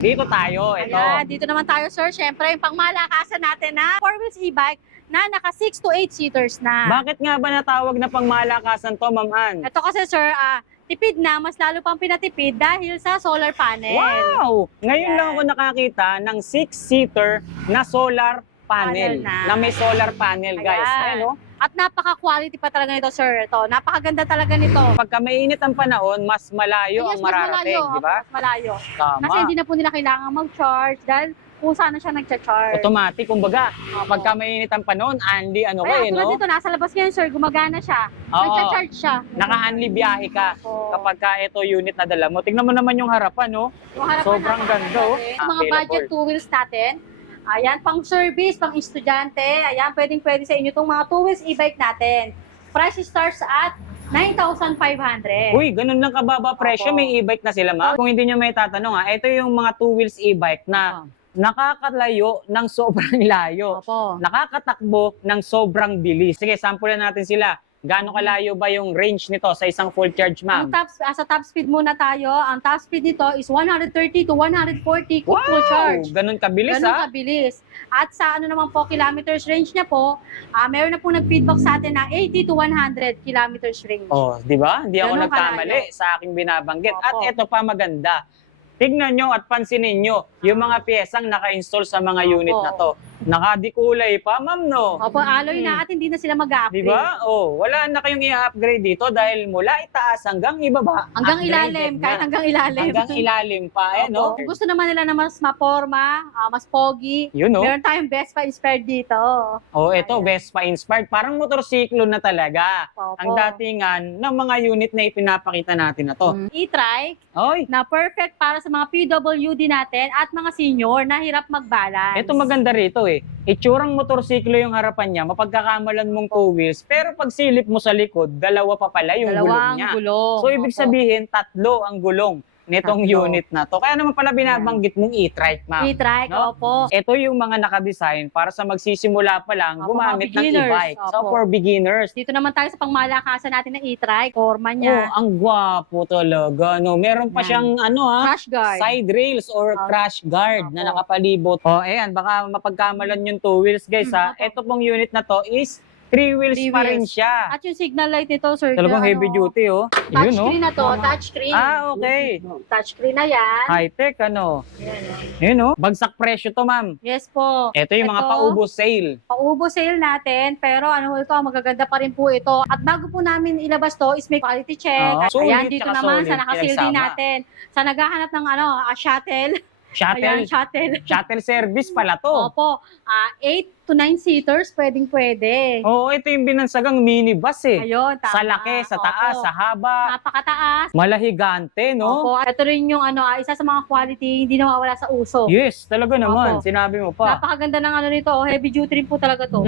Dito tayo, ito. Ayan, dito naman tayo, sir. Siyempre, yung pangmalakasan natin na 4-wheels e-bike na naka 6 to 8 seaters na. Bakit nga ba natawag na pangmalakasan to, Ma'am Ann? Ito kasi, sir, tipid na, mas lalo pang pinatipid dahil sa solar panel. Wow! Ngayon Ayan. lang ako nakakita ng 6-seater na solar panel. Na may solar panel, guys. Ayan. Ayan, oh. At napaka-quality pa talaga nito, sir. Ito, napakaganda talaga nito. Pagka mainit ang panahon, mas malayo ang Yes, mas mararating, malayo, di ba? mas malayo. Tama. Kasi hindi na po nila kailangan mag-charge dahil kung saan na siya nagcha-charge. Automatic, kumbaga, Opo. pagka mainit ang panahon, Andy, ano Kaya kayo, tulad no? dito, nasa labas ngayon, sir, gumagana siya. Oo. Nagcha-charge siya. Naka-unli biyahe ka Opo. kapag ka ito unit na dala mo. Tingnan mo naman yung harapan, no? Yung harapan Sobrang natin, ganda, oh. Yung mga Available. budget two wheels natin. Ayan, pang service, pang estudyante. Ayan, pwedeng-pwede sa inyo itong mga two wheels e-bike natin. Price starts at 9,500. Uy, ganun lang kababa presyo, Opo. may e-bike na sila, ma'am. Kung hindi nyo may tatanong, ito yung mga two wheels e-bike na nakakalayo ng sobrang layo. Opo. Nakakatakbo ng sobrang bilis. Sige, sampulan natin sila. Gaano kalayo ba yung range nito sa isang full charge, Ang ma'am? sa top speed muna tayo. Ang top speed nito is 130 to 140 kung full charge. Ganun kabilis, Ganun ha? kabilis. At sa ano naman po, kilometers range niya po, meron na po nag-feedback sa atin na 80 to 100 kilometers range. Oh, di ba? Hindi ako Ganun nagkamali kalayo. sa aking binabanggit. Opo. At ito pa maganda. Tignan nyo at pansinin nyo yung mga piyesang naka-install sa mga unit Opo. na to. Nakadikulay pa, ma'am, no? Opo, alloy na at hindi na sila Di mag-upgrade. ba? Oh, wala na kayong i-upgrade dito dahil mula itaas hanggang ibaba. Hanggang upgraded ilalim, na. kahit hanggang ilalim. Hanggang ilalim pa, eh, no? Opo. Kung gusto naman nila na mas maporma, mas pogi, Yun, no? meron tayong Vespa inspired dito. Oh, ito, Ayan. Vespa inspired. Parang motorsiklo na talaga. Opo. Ang datingan ng mga unit na ipinapakita natin na to. E-trike Oy, na perfect para sa mga PWD natin at mga senior na hirap mag-balance. ito maganda rito eh. Itsurang motorsiklo yung harapan niya, mapagkakamalan mong two wheels, pero pag silip mo sa likod, dalawa pa pala yung gulong Dalawang niya. gulong. So, ibig Opo. sabihin, tatlo ang gulong nitong Tatlo. unit na to. Kaya naman pala binabanggit mong e-trike, ma'am. E-trike, No? opo. Ito yung mga nakadesign para sa magsisimula pa lang Opo, gumamit mga ng beginners. e-bike. So, Opo. for beginners. Dito naman tayo sa pangmalakasan natin ng e-trike. Forma Oh, niya. ang gwapo talaga. No? Meron pa Yan. siyang Crash guard. side rails or Opo. crash guard na Opo. nakapalibot. Oh, ayan, baka mapagkamalan yung two wheels, guys, ha. Opo. Ito pong unit na to is three wheels Three pa rin wheels. siya. At yung signal light nito, sir. Talagang ano, heavy duty, oh. Yun, oh. Touchscreen na to, touchscreen. Ah, okay. Touchscreen na yan. High-tech, ano. Yan, oh. Yun, oh. Bagsak presyo to, ma'am. Yes po. Ito yung mga Ito, paubos sale. Paubo sale natin, pero ano ito, magaganda pa rin po ito. At bago po namin ilabas to, is may quality check. Oo, sulit Ayan, dito tsaka naman solid, sa nakasale din pinagsama. natin. Sa naghahanap ng shuttle. Shuttle, Ayan, shuttle. shuttle service pala to. Opo, 8 to 9 seaters, pwede. Oo, ito yung binansagang minibus eh. Ayun, tama. Sa laki, sa taas, Opo. sa haba. Napakataas. Malahigante, no? Opo, ito rin yung isa sa mga quality, hindi nawawala sa uso. Yes, talaga naman. Opo. Sinabi mo pa. Napakaganda ng nito, heavy duty rin po talaga to.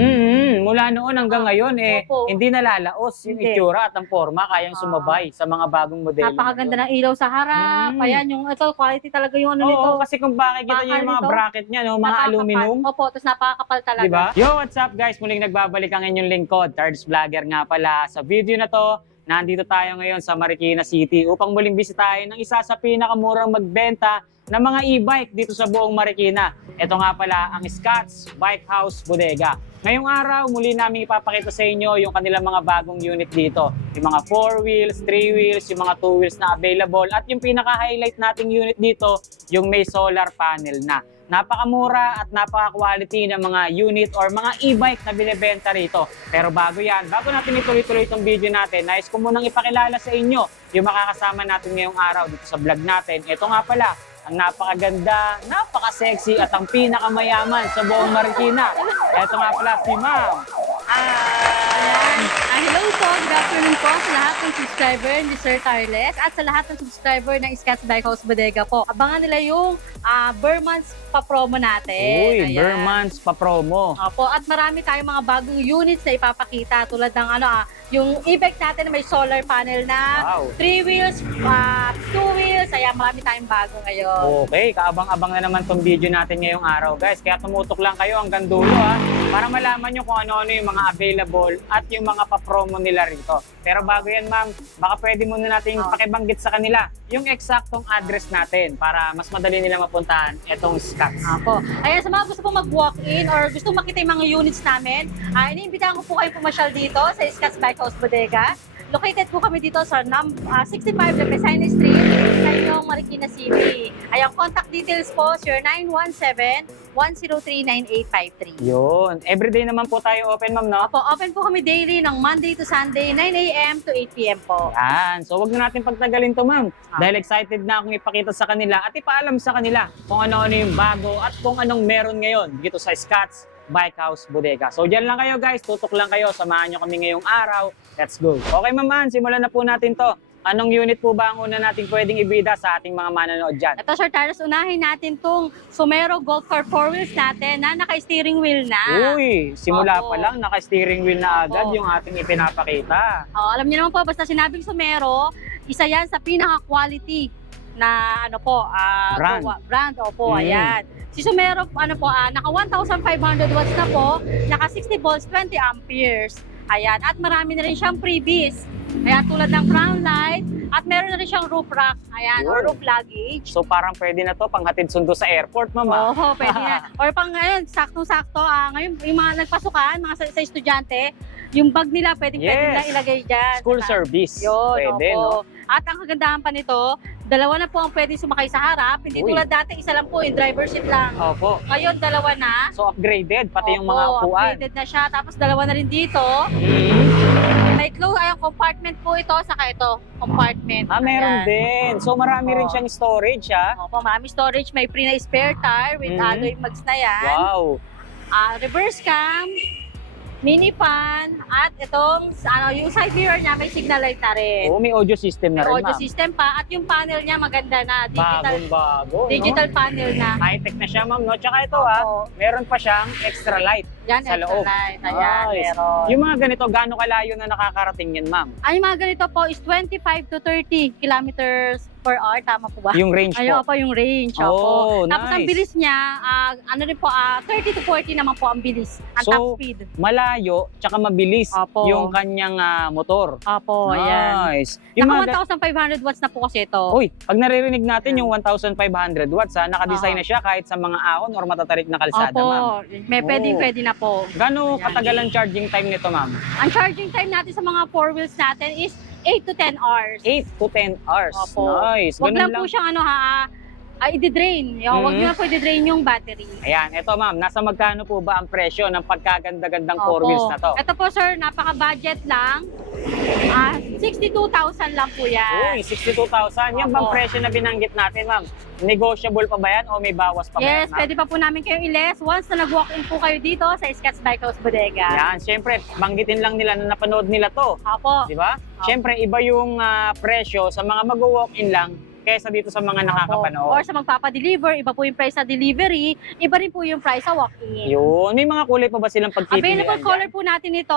Mula noon hanggang ngayon, Opo. hindi nalalaos yung Hindi. itsura at ang forma, kayang sumabay sa mga bagong modelo. Napakaganda ng ilaw sa harap. Ayan, yung ito, quality talaga yung nito. Oo, kasi kung bakit kita nyo Bakal yung mga nito, bracket niya, no? Mga Napakakapal. aluminum. Opo, tapos napakakapal talaga. Diba? Yo, what's up guys? Muling nagbabalik ang inyong lingkod, Tards Vlogger nga pala. Sa video na to, nandito tayo ngayon sa Marikina City upang muling bisitahin ang isa sa pinakamurang magbenta ng mga e-bike dito sa buong Marikina. Ito nga pala ang Scott's Bike House Bodega. Ngayong araw, muli namin ipapakita sa inyo yung kanilang mga bagong unit dito. Yung mga 4 wheels, 3 wheels, yung mga 2 wheels na available. At yung pinaka-highlight nating unit dito, yung may solar panel na. Napakamura at napaka-quality ng mga unit or mga e-bike na binibenta rito. Pero bago yan, bago natin ituloy-tuloy itong video natin, nais ko munang ipakilala sa inyo yung makakasama natin ngayong araw dito sa vlog natin. Ito nga pala, ang napakaganda, napaka-sexy at ang pinakamayaman sa buong Marikina. Ito nga pala si Ma'am. Ayan. Hello po, good afternoon po sa lahat ng subscriber ni Sir Tarles at sa lahat ng subscriber ng Scott's Bike House Bodega po. Abangan nila yung Burmans pa-promo natin. Uy, Ayan. Burmans pa-promo. Opo, at marami tayong mga bagong units na ipapakita tulad ng yung e-bike natin na may solar panel na, Wow. 3 wheels, 2 wheels, wheels, ayan, marami tayong bago ngayon. Okay, kaabang-abang na naman tong video natin ngayong araw guys. Kaya tumutok lang kayo hanggang dulo ha, para malaman nyo kung ano-ano yung mga available at yung mga pa-promo nila rito. Pero bago yan ma'am, baka pwede muna natin pakibanggit sa kanila yung eksaktong address natin para mas madali nila mapuntahan itong Scotts. Ako. Ayan, sa mga gusto pong mag-walk-in or gusto makita yung mga units namin, iniimbitahan ko po kayo pumasyal dito sa Scotts Bike House Bodega. Located po kami dito sa 65 Lepesina Street, sa Inyong Marikina City. Ayan, contact details po, 0917-103-9853. Yun. Everyday naman po tayo open ma'am, no? Opo, open po kami daily ng Monday to Sunday, 9 a.m. to 8 p.m. po. Yan. So wag na natin pagtagalin to ma'am. Dahil excited na akong ipakita sa kanila at ipaalam sa kanila kung ano-ano yung bago at kung anong meron ngayon dito sa Scotts Bike House Bodega. So dyan lang kayo guys, tutok lang kayo, samahan nyo kami ngayong araw. Let's go. Okay ma'am, simulan na po natin to. Anong unit po ba ang una nating pwedeng ibida sa ating mga manonood dyan? Ito, Sir Tarles, unahin natin tong Sumero Golf Car 4 wheels natin na naka-steering wheel na. Uy, simula Opo. pa lang naka-steering wheel na agad Opo. yung ating ipinapakita. Alam niyo naman po, basta sinabing Sumero, isa yan sa pinaka-quality na brand. Opo, ayan. Si Sumero, naka 1,500 watts na po, naka 60 volts, 20 amperes. Ayan, at marami na rin siyang freebies. Ayan, tulad ng crown light, at meron na rin siyang roof rack, ayan, or Yun. roof luggage. So parang pwede na to panghatid sundo sa airport, mama. Oo, pwede na. Or pang ngayon, saktong-sakto, ngayon, yung mga nagpasukan, mga sa estudyante, yung bag nila, pwede nila ilagay dyan. School service. Yun, Pwede, opo. no? At ang kagandahan pa nito, dalawa na po ang pwede sumakay sa harap. Hindi Uy. tulad dati, isa lang po, yung driver seat lang. Opo. Ngayon, dalawa na. So upgraded, pati yung Opo, mga upuan. upgraded na siya. Tapos dalawa na rin dito. May close, ayong compartment po ito, saka ito, compartment. Meron Ayan. din. So marami rin Opo. siyang storage, ha? Opo, marami storage. May free na spare tire with alloy mags na yan. Wow. Reverse cam, mini fan, at itong yung side mirror niya may signal light na rin. Oo, may audio system na May rin, audio ma'am. system pa at yung panel niya maganda na Bagong-bago, digital no? panel na. High-tech na siya, ma'am, no? Tsaka ito, ha? Opo. Meron pa siyang extra light Yan, sa extra loob. light. Ayan, Nice. meron. Yung mga ganito, gaano kalayo na nakakarating yan, ma'am? Yung mga ganito po is 25 to 30 kilometers per hour. Tama po ba? Yung range Ayun po. po yung range. Oh, Opo. Tapos ang nice. bilis niya, 30 to 40 naman po ang bilis. Ang So, top speed. Malayo, tsaka mabilis Opo. yung kanyang motor. Opo, ayan. Nice. Yung mga Naka 1,500 watts na po kasi ito. Uy, pag naririnig natin yung 1,500 watts, ha, nakadesign na siya kahit sa mga ahon or matatarik na kalsada, ma'am. Opo. May pwede na po. Gaano Ayan. katagal ang charging time nito, ma'am? Ang charging time natin sa mga 4 wheels natin is 8 to 10 hours. 8 to 10 hours. Opo. Nice. Huwag Ganun lang po siyang i-drain. Huwag niyo na po i-drain yung battery. Ayan, eto ma'am, nasa magkano po ba ang presyo ng pagkaganda-gandang 4 Opo. wheels na to? Ito po sir, napaka-budget lang. 62,000 lang po yan. Uy, 62,000. Yan bang Opo. presyo na binanggit natin, ma'am? Negotiable pa ba yan o may bawas pa ba yan, Yes, ma'am? pwede pa po namin kayong i-less once na nag-walk-in po kayo dito sa Scotts Bike House Bodega. Yan, syempre, banggitin lang nila na napanood nila to. Opo. Di ba? Syempre, iba yung presyo sa mga mag-walk-in lang kaysa dito sa mga Or nakakapanood. sa magpapa-deliver, iba po yung price sa delivery, iba rin po yung price sa walk-in. Yun. May mga kulay pa ba silang pagpipilian Available color po natin ito,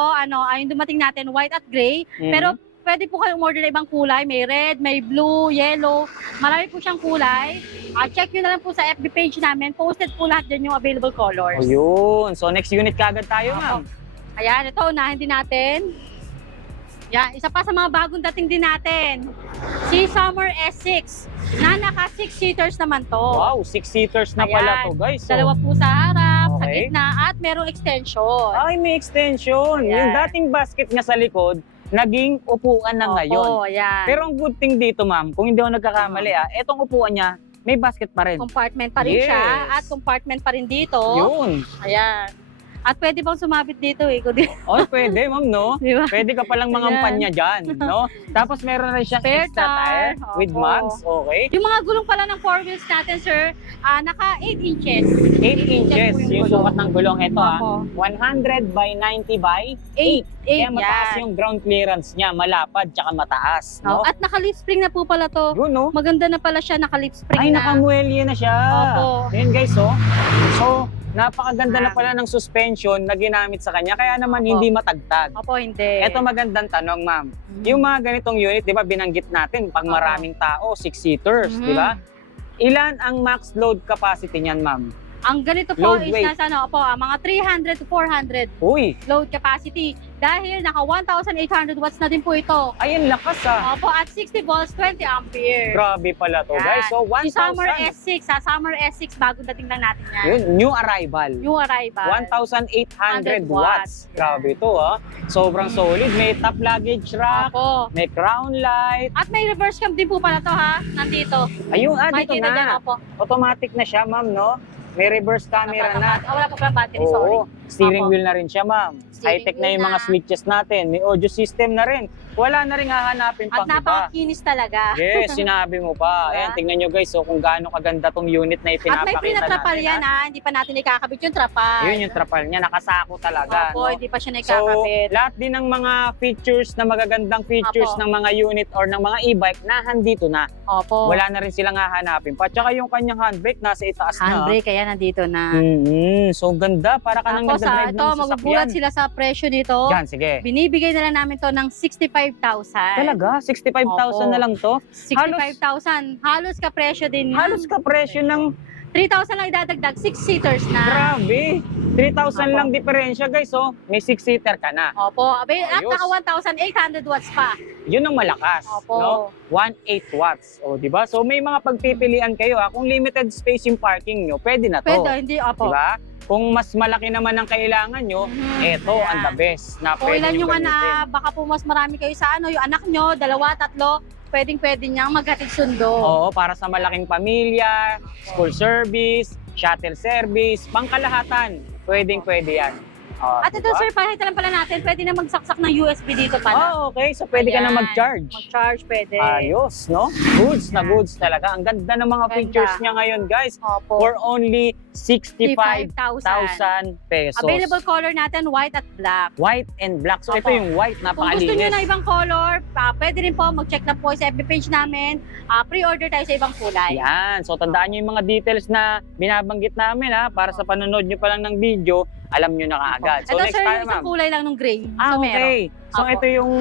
yung dumating natin, white at gray. Mhm. Pero pwede po kayong order na ibang kulay. May red, may blue, yellow. Marami po siyang kulay. Check nyo na lang po sa FB page namin. Posted po lahat dyan yung available colors. O yun. So next unit kagad tayo, ma'am. Ayan, ito, unahin din natin. Yan, isa pa sa mga bagong dating din natin. Si Summer S6 na naka 6-seaters naman to. Wow, 6-seaters na pala Ayan. to, guys. So, Dalawa po sa harap, sa Okay. gitna, at merong extension. ay, may extension. Ayan. Yung dating basket nga sa likod, naging upuan na ngayon. Opo, ayan. Pero ang good thing dito, ma'am, kung hindi ako nagkakamali, etong upuan niya, may basket pa rin. Compartment pa rin siya, Yes. at compartment pa rin dito. Yun. Ayan. At pwede bang sumabit dito eh. Oh, pwede, ma'am, no? Di ba? Pwede ka palang Ayan. mangampanya dyan, no? Tapos meron rin siyang Spare extra tire tire. with Opo. mugs, okay? Yung mga gulong pala ng 4 wheels natin, sir, naka 8 inches. 8 inches po yung sukat ng gulong. Ito, Opo. 100 by 90 by 8. 8. Kaya mataas yan. yung ground clearance niya, malapad, tsaka mataas, no? At naka-lip spring na po pala to. Yun, no? Maganda na pala siya, naka-lip spring Ay, na. nakamuelye na siya. Opo. Ayan, guys, oh. So, napakaganda na pala ng suspension na ginamit sa kanya, kaya naman Opo. hindi matagtag. Opo, hindi. Ito magandang tanong, ma'am. Yung mga ganitong unit, di ba, binanggit natin, pag Opo. maraming tao, 6-seaters, di ba? Ilan ang max load capacity niyan, ma'am? Ang ganito po Load is weight. nasa mga 300 to 400 Uy, load capacity. Dahil naka 1,800 watts na din po ito. ayun lakas ah. Opo, at 60 volts, 20 ampere. Grabe pala to, Yan. guys. So, Si Summer 1,000. S6, Summer S6, bagong dating lang natin yan. Yun, new arrival. New arrival. 1,800 100 watts. Grabe to ah. Sobrang solid. May top luggage rack, Opo. may crown light. At may reverse cam din po pala to ha, nandito. Ayun, dito Makikita dyan, na. opo. Automatic na siya, ma'am, no? May reverse camera na. Wala pa pala battery, sorry. Oo, steering Opo. wheel na rin siya, ma'am. Steering High-tech na wheel yung mga na. switches natin. May audio system na rin. Wala na rin hahanapin At pang iba. napakakinis talaga. Yes, sinabi mo pa. Ayan, Diba? tingnan nyo guys, so kung gaano kaganda tong unit na At may ipinapakita pinatrapal natin. yan ha, hindi pa natin ikakabit yung trapal. Yun yung trapal niya, nakasako talaga. Opo, no? hindi pa siya So, nakakabit. lahat din ng mga features na magagandang features Opo. ng mga unit or ng mga e-bike na handito na. Opo. Wala na rin silang hahanapin pa. Tsaka yung kanyang handbrake nasa itaas na. Handbrake, kaya nandito na. So ganda, para ka nang Tapos nagdadrive ito, ng magugulat sasakyan. sila sa presyo nito. Yan, sige. Binibigay na lang namin to ng 65,000. Talaga? 65,000 Opo. na lang to? 65,000. Halos ka presyo din yun. Halos ka presyo ng 3,000 lang idadagdag, 6-seaters na. grabe. 3,000 Opo. lang diferensya guys, oh. May 6-seater ka na. Opo, abay, at Ayos. naka 1,800 watts pa. Yun ang malakas, Opo. no? 1.8 watts, oh, di ba? So may mga pagpipilian kayo, ha. Kung limited space yung parking nyo, pwede na to. Pwede, hindi, opo. Di ba? Kung mas malaki naman ang kailangan nyo, eto Ayan. ang the best na Kung pwede ilan nyo yung gamitin. baka po mas marami kayo sa yung anak nyo, 2, 3, pwede niyang maghatid sundo. Oo, para sa malaking pamilya, school service, shuttle service, pangkalahatan. Pwede yan. Oh, At ito diba? sir, pakita lang pala natin, pwede na magsaksak ng USB dito pala. Oh, okay. So pwede ka na Ayan. mag-charge. Mag-charge, pwede. Ayos, no? Goods na Ayan. goods talaga. Ang ganda ng mga Ganda. features niya ngayon, guys. Opo. For only 65,000 65,000. pesos. Available color natin, white at black. White and black. So ito Opo. yung white, Kung gusto nyo napakalinis. na ibang color, pwede rin po mag-check na po sa FB page namin. Pre-order tayo sa ibang kulay. Yan. So tandaan nyo yung mga details na binabanggit namin, ha, para sa panonood nyo pa lang ng video, alam nyo na kaagad. So Ito next sir, time, yung isang ma'am. kulay lang nung gray. So, meron. Okay. So Opo. ito yung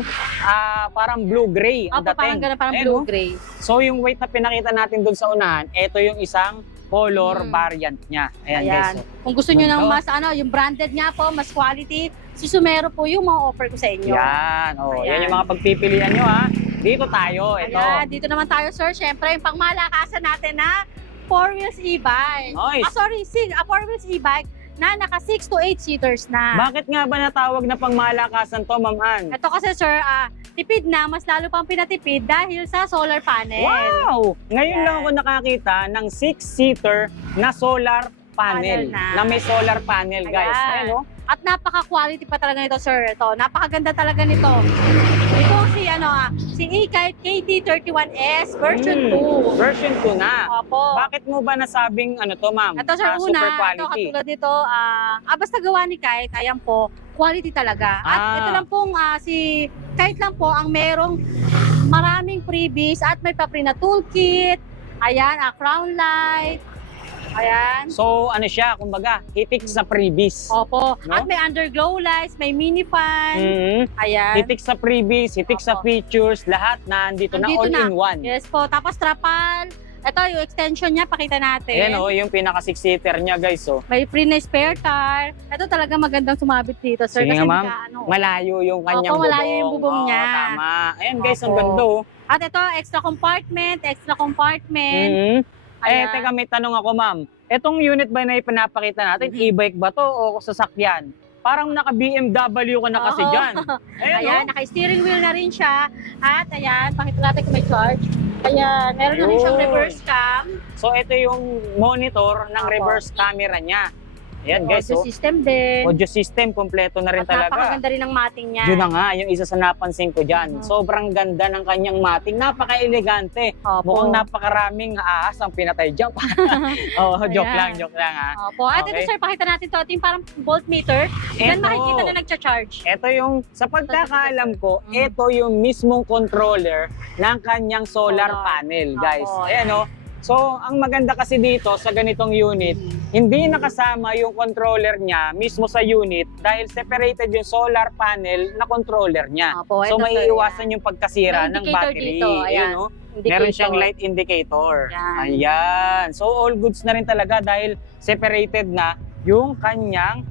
parang blue-gray ang Opo, parang dating. ganun, parang Ayan, oh. blue-gray. So yung white na pinakita natin doon sa unahan, ito yung isang color variant niya. Ayan, guys. Ayan. Kung gusto nyo ng Ganda. mas, yung branded nga po, mas quality, si Sumero po yung mga offer ko sa inyo. Yan. Oh, yan Ayan. yung mga pagpipilian nyo, ha. Dito tayo. Ito. Ayan, dito naman tayo sir, syempre yung pangmalakasan natin na 4 wheels e-bike. Nice. 4 wheels e-bike na naka 6 to 8 seaters na. Bakit nga ba natawag na pangmalakasan to, Ma'am Ann? Ito kasi sir, tipid na, mas lalo pang pinatipid dahil sa solar panel. Wow! Ngayon Ayan. lang ako nakakita ng 6-seater na solar panel. Panel na. Na may solar panel, guys. Ayan. Ayan, oh. At napaka-quality pa talaga nito sir. Ito, napakaganda talaga nito. Ito si E-Kite KT31S version 2. Version 2 na. Opo. Bakit mo ba nasabing ano to, ma'am? Ito sir, Super una, ito quality. katulad nito, basta gawa ni Kite, ayan po, quality talaga. At ito lang pong, si Kite lang po ang merong maraming freebies at may papri na toolkit, ayan, crown light, ayan. So, ano siya, kumbaga, hitik sa freebies. Opo. No? At may underglow lights, may mini fan, Mhm. ayan. Hitik sa freebies, hitik sa Opo. features, lahat na andito na Nandito na. all-in-one. Yes po. Tapos trapal. Ito yung extension niya, pakita natin. Ayan oh, yung pinaka 6-seater niya, guys. Oh. May free na spare tire. Ito talaga magandang sumabit dito, sir. Sige Kasi nga, ma'am. hindi ka, Malayo yung kanyang Opo, malayo yung bubong Oo, niya. Tama. Ayan, guys, ang Opo. ganda. Oh. At ito, extra compartment. Mhm. Ayan. Teka, may tanong ako, ma'am. Etong unit ba na ipinapakita natin, Mhm. e-bike ba to o sasakyan? Parang naka-BMW ka na kasi Oo. dyan. Ayan, Ayan, oh. naka-steering wheel na rin siya. At ayan, pakita natin kung may charge. Ayan, meron na rin siyang Ayun. reverse cam. So, ito yung monitor ng Opo. reverse camera niya. Ayan, guys. Audio Oh. system din. Audio system, kompleto na rin At talaga. napakaganda rin ng mating niya. Yun na nga, yung isa sa napansin ko dyan. Mhm. Sobrang ganda ng kanyang mating. Napaka-elegante. Opo. Mukhang napakaraming ahas ang pinatay dyan. Oh, joke Ayan. joke lang ha. Opo. At ito Okay. sir, pakita natin ito. Ito yung parang voltmeter. Diyan Eto. makikita na nagcha-charge. Ito yung, sa pagkakaalam ko, Mm. ito yung mismong controller ng kanyang solar Solar. panel, guys. Opo. Ayan o. So, ang maganda kasi dito sa ganitong unit, hindi nakasama yung controller niya mismo sa unit dahil separated yung solar panel na controller niya. Opo, So, ito, may sir, iwasan yung pagkasira May ng indicator battery. dito, ayan. Ayun, oh. Indicator. Meron siyang light indicator. Yan. Ayan. So, all goods na rin talaga dahil separated na yung kanyang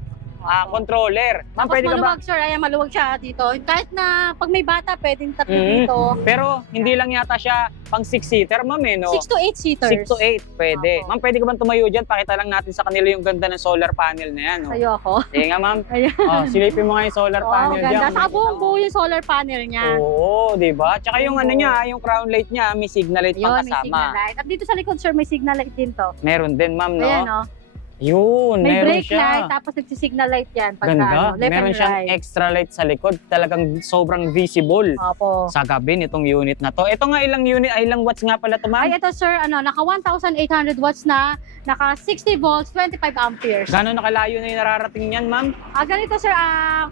controller. Ma'am, Tapos pwede ka ba? maluwag, sir. Ayan, maluwag siya dito. Kahit na pag may bata, pwedeng tatlo Mhm. dito. Pero hindi lang yata siya pang 6-seater, ma'am, eh, no? 6 to 8 seaters. 6 to 8, pwede. Opo. Ma'am, pwede ka bang tumayo dyan? Pakita lang natin sa kanila yung ganda ng solar panel na yan. No? Sa'yo ako. Sige nga, ma'am. Ayan. Silipin mo nga yung solar Oo, panel ganda. dyan. Saka buong buo yung solar panel niya. Oo, di ba? Tsaka yung Oo. ano niya, yung crown light niya, may signal light pang Yun, may signal kasama. light. At dito sa likod, sir, may signal light din to. Meron din, ma'am, no? Ayan, oh. Yun, May meron brake siya. light, tapos nagsisignal light yan. Pagka, Ganda. left Meron and siyang right. extra light sa likod. Talagang sobrang visible Opo. sa gabi nitong unit na to. Ito nga ilang watts nga pala to, ma'am? Ay, ito, sir, naka 1,800 watts na, naka 60 volts, 25 amperes. Gano'n nakalayo na yung nararating niyan, ma'am? Ganito, sir,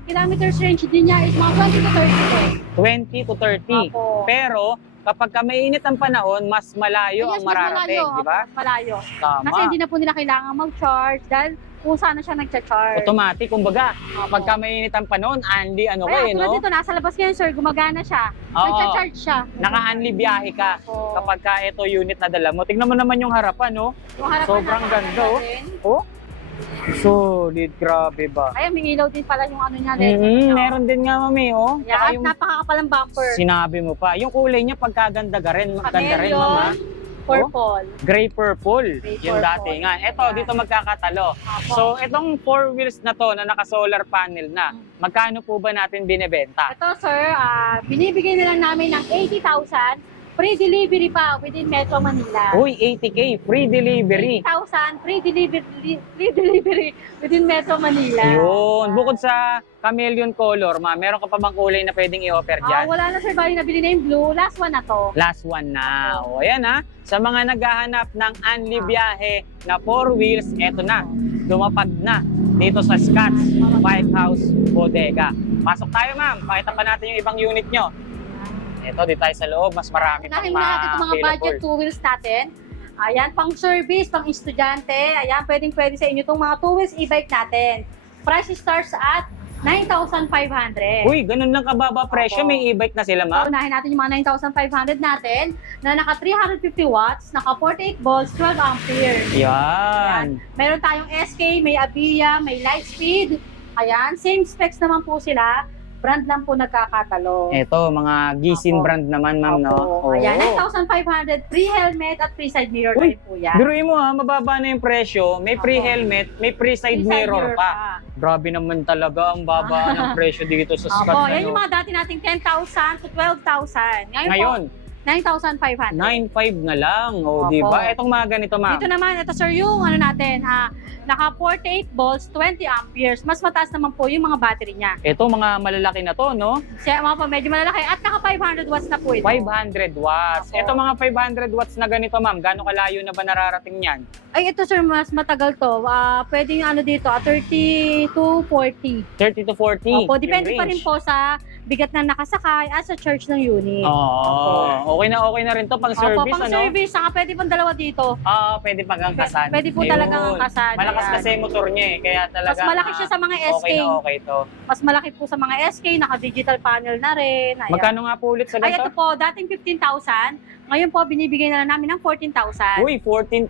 kilometers range din niya is mga 20 to 30 po. 20 to 30. Opo. Pero kapag ka mainit ang panahon, mas malayo Yes, ang mas mararating, malayo, di ba? opo, malayo. Tama. Kasi hindi na po nila kailangan mag-charge dahil kung saan na siya nagcha-charge. Automatic, kumbaga, Opo. pagka mainit ang panahon, Andy, ano Kaya kayo, tulad no? dito, nasa labas ngayon, sir, gumagana siya. Oo. Nagcha-charge siya. Naka-Anli biyahe ka Opo. kapag ka ito unit na dala mo. Tignan mo naman yung harapan, no? Yung harapan Sobrang natin, ganda, oh. natin. Oh, solid, grabe ba? Ayan, may ilaw din pala yung ano niya. Meron din nga, mami, oh. Tsaka Yan, yung napakakapal ng bumper. sinabi mo pa. Yung kulay niya, pagkaganda ka rin, maganda rin, mama. Purple. Gray purple, Gray yung purple. dati nga. Ito, dito magkakatalo. Opo. So, itong 4 wheels na to na naka-solar panel na, magkano po ba natin binebenta? Ito, sir, binibigay na lang namin ng 80,000 free delivery pa within Metro Manila. Uy, 80K, free delivery. 80,000 free delivery within Metro Manila. Yun. Bukod sa chameleon color, ma, meron ka pa bang kulay na pwedeng i-offer dyan? Wala na, sir, bali nabili na yung blue. Last one na to. Last one na. O, ayan ha. Sa mga naghahanap ng Anli Biyahe na 4 wheels, eto na. Dumapag na dito sa Scotts Bike House Bodega. Pasok tayo, ma'am. Pakita pa natin yung ibang unit nyo. Ito, dito tayo sa loob. Mas marami pang Unahin muna natin itong mga budget available. 2 wheels natin. Ayan, pang service, pang estudyante. Ayan, pwedeng-pwede sa inyo itong mga 2 wheels e-bike natin. Price starts at 9,500. Uy, ganun lang kababa presyo. Opo. May e-bike na sila, So, ma'am. unahin natin yung mga 9,500 natin na naka 350 watts, naka 48 volts, 12 amperes. Yan. Meron tayong SK, may Abiya, may Lightspeed. Ayan, same specs naman po sila. Brand lang po nagkakatalo. Ito, mga Gisin Opo. brand naman, ma'am, no? Opo. Ayan, 9,500, free helmet at free side mirror Uy, tayo po yan. biruin mo ha, mababa na yung presyo. May free Opo. helmet, may free side Free mirror pa. Grabe naman talaga ang baba ng presyo dito sa Opo, Scotts. yan yung Ano? mga dati nating 10,000 to 12,000. Ngayon, po, 9,500. 9.5 na lang. O, Opo. di ba? Etong mga ganito, ma'am. Dito naman, ito sir, yung ano natin, naka 48 volts, 20 amperes. Mas mataas naman po yung mga battery niya. Ito, mga malalaki na to, no? Siya, mga pa medyo malalaki. At naka 500 watts na po ito. 500 watts. Opo. Ito mga 500 watts na ganito, ma'am. Gano'ng kalayo na ba nararating yan? Ay, ito sir, mas matagal to. Pwede yung ano dito, 30 to 40. 30 to 40. Opo, yung depende pa rin range. po sa bigat na nakasakay at sa charge ng unit. Oo. Okay na rin to pang service, Opo, pang ano? service, saka pwede pong dalawa dito. Oo, pwede pang angkasan. Pwede po Ayun. talagang angkasan. Malakas Ayan. kasi motor niya eh. Kaya talaga. Mas malaki siya sa mga SK. Okay na okay to. Mas malaki po sa mga SK, naka-digital panel na rin. Ayan. Magkano nga po ulit sa Ay, ito ganito? po, dating 15,000. Ngayon po, binibigay na lang namin ng 14,000. Uy, 40